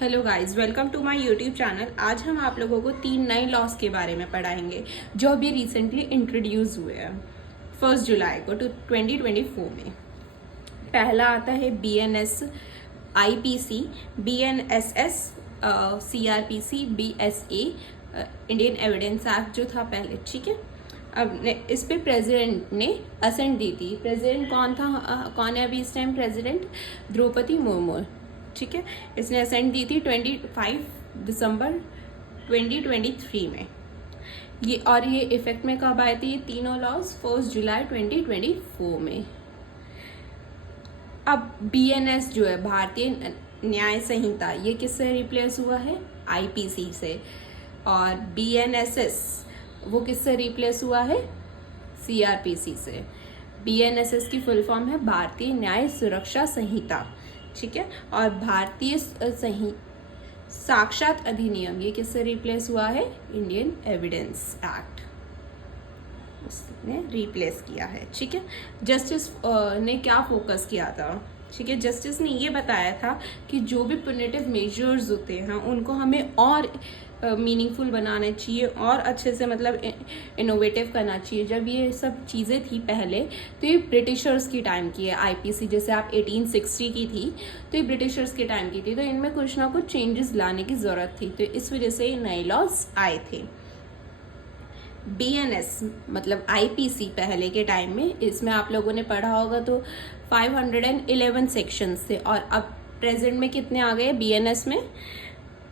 Hello guys, welcome to my YouTube channel. आज हम आप लोगों को 3 नए लॉस के बारे में पढ़ाएंगे जो अभी रिसेंटली इंट्रोड्यूस हुए हैं 1 जुलाई को 2024 में। पहला आता है BNS IPC, BNSS, CRPC, BSA, Indian evidence act जो था पहले, ठीक है। अब इस पे प्रेसिडेंट ने असेंट दी थी। प्रेसिडेंट कौन है अभी इस टाइम प्रेसिडेंट? द्रौपदी मुर्मू, ठीक है। इसने असेंट दी थी 25 दिसंबर 2023 में। ये इफेक्ट में कब आए थे ये तीनों लॉज? 1 जुलाई 2024 में। अब BNS जो है भारतीय न्याय संहिता, ये किससे रिप्लेस हुआ है? IPC से। और BNSS वो किससे रिप्लेस हुआ है? CRPC से। BNSS की फुल फॉर्म है भारतीय न्याय सुरक्षा संहिता, ठीक है। और भारतीय साक्षात अधिनियम, ये किससे रिप्लेस हुआ है? इंडियन एविडेंस एक्ट, उसने रिप्लेस किया है, ठीक है। जस्टिस ने क्या फोकस किया था? ठीक है, जस्टिस ने ये बताया था कि जो भी पुनिटिव मेजर्स होते हैं उनको हमें और मीनिंगफुल बनाना चाहिए और अच्छे से मतलब इनोवेटिव करना चाहिए। जब ये सब चीज़ें थी पहले तो ये ब्रिटिशर्स की टाइम की है। IPC जैसे आप 1860 की थी तो ये ब्रिटिशर्स के टाइम की थी, तो इनमें कुछ ना कुछ चेंजेस लाने की ज़रूरत थी, तो इस वजह से ये नए लॉज आए थे। BNS मतलब IPC पहले के टाइम में, इसमें आप लोगों ने पढ़ा होगा तो 511 सेक्शंस थे और अब प्रेजेंट में कितने आ गए BNS में?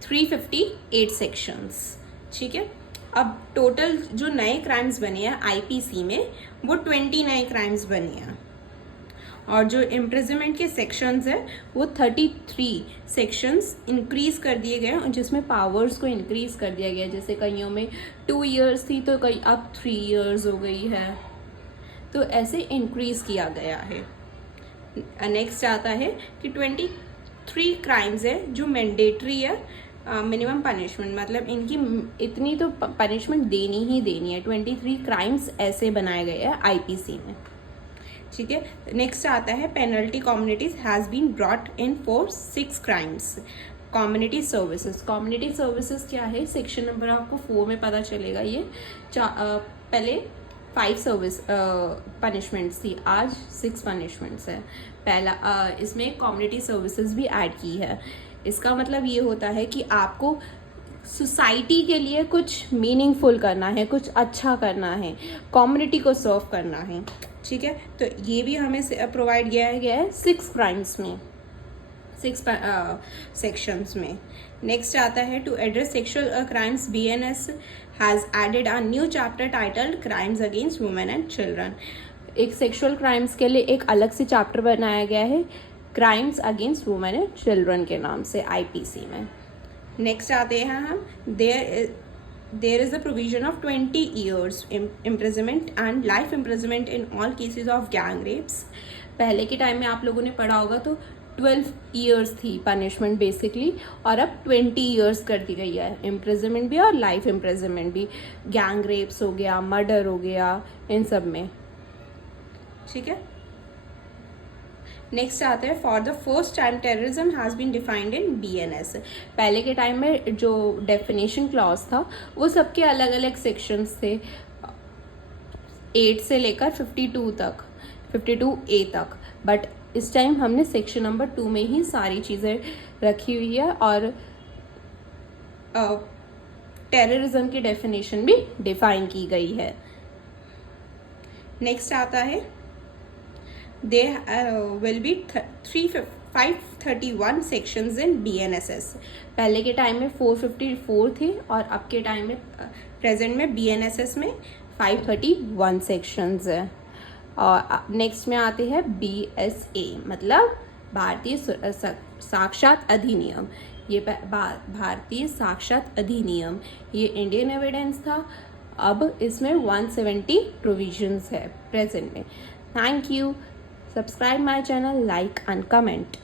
358 सेक्शंस, ठीक है। अब टोटल जो नए क्राइम्स बने हैं IPC में वो 20 नए क्राइम्स बने हैं और जो इम्प्रिजनमेंट के सेक्शंस है वो 33 सेक्शंस इंक्रीज कर दिए गए हैं, जिसमें पावर्स को इंक्रीज कर दिया गया है। जैसे कईयों में 2 इयर्स थी तो कई अब 3 इयर्स हो गई है, तो ऐसे इंक्रीज किया गया है। नेक्स्ट आता है कि 23 क्राइम्स है जो मैंडेटरी है, मिनिमम पनिशमेंट, मतलब इनकी इतनी तो पनिशमेंट देनी ही देनी है। 23 क्राइम्स ऐसे बनाए गए हैं IPC में, ठीक है। नेक्स्ट आता है penalty communities has been brought in for 6 crimes. Community services, community services क्या है? सेक्शन नंबर आपको 4 में पता चलेगा। ये पहले 5 सर्विस पनिशमेंट्स थी, आज 6 पनिशमेंट्स है। पहला इसमें कम्युनिटी सर्विसेज भी ऐड की है। इसका मतलब ये होता है कि आपको सोसाइटी के लिए कुछ मीनिंगफुल करना है, कुछ अच्छा करना है, कम्युनिटी को सर्व करना है, ठीक है। तो ये भी हमें प्रोवाइड किया गया है 6 क्राइम्स में, 6 सेक्शंस में। नेक्स्ट आता है to address sexual crimes BNS has added a new chapter titled crimes against women and children. एक सेक्सुअल क्राइम्स के लिए एक अलग से चैप्टर बनाया गया है, crimes against women and children के नाम से IPC में। नेक्स्ट आते हैं हम there is a provision of 20 years imprisonment and life imprisonment in all cases of gang rapes। पहले के टाइम में आप लोगों ने पढ़ा होगा तो 12 years थी पनिशमेंट बेसिकली, और अब 20 years कर दी गई है, इम्प्रिजनमेंट भी और लाइफ इम्प्रिजनमेंट भी। गैंग रेप्स हो गया, मर्डर हो गया, इन सब में, ठीक है। नेक्स्ट आता है for the first time terrorism has been defined in BNS। पहले के टाइम में जो डेफिनेशन क्लॉज था वो सबके अलग अलग सेक्शंस थे, 8 से लेकर 52 तक, 52A तक, बट इस टाइम हमने सेक्शन नंबर 2 में ही सारी चीज़ें रखी हुई है और टेररिज्म की डेफिनेशन भी डिफाइन की गई है। नेक्स्ट आता है there will be 531 sections in BNSS। पहले के टाइम में 454 थे और अब के टाइम में प्रेजेंट में BNSS में 531 सेक्शंस है। और नेक्स्ट में आते हैं BSA मतलब भारतीय साक्षात अधिनियम। ये भारतीय साक्षात अधिनियम ये इंडियन एविडेंस था, अब इसमें 170 प्रोविजंस है प्रेजेंट में। Thank you. Subscribe my channel, like and comment.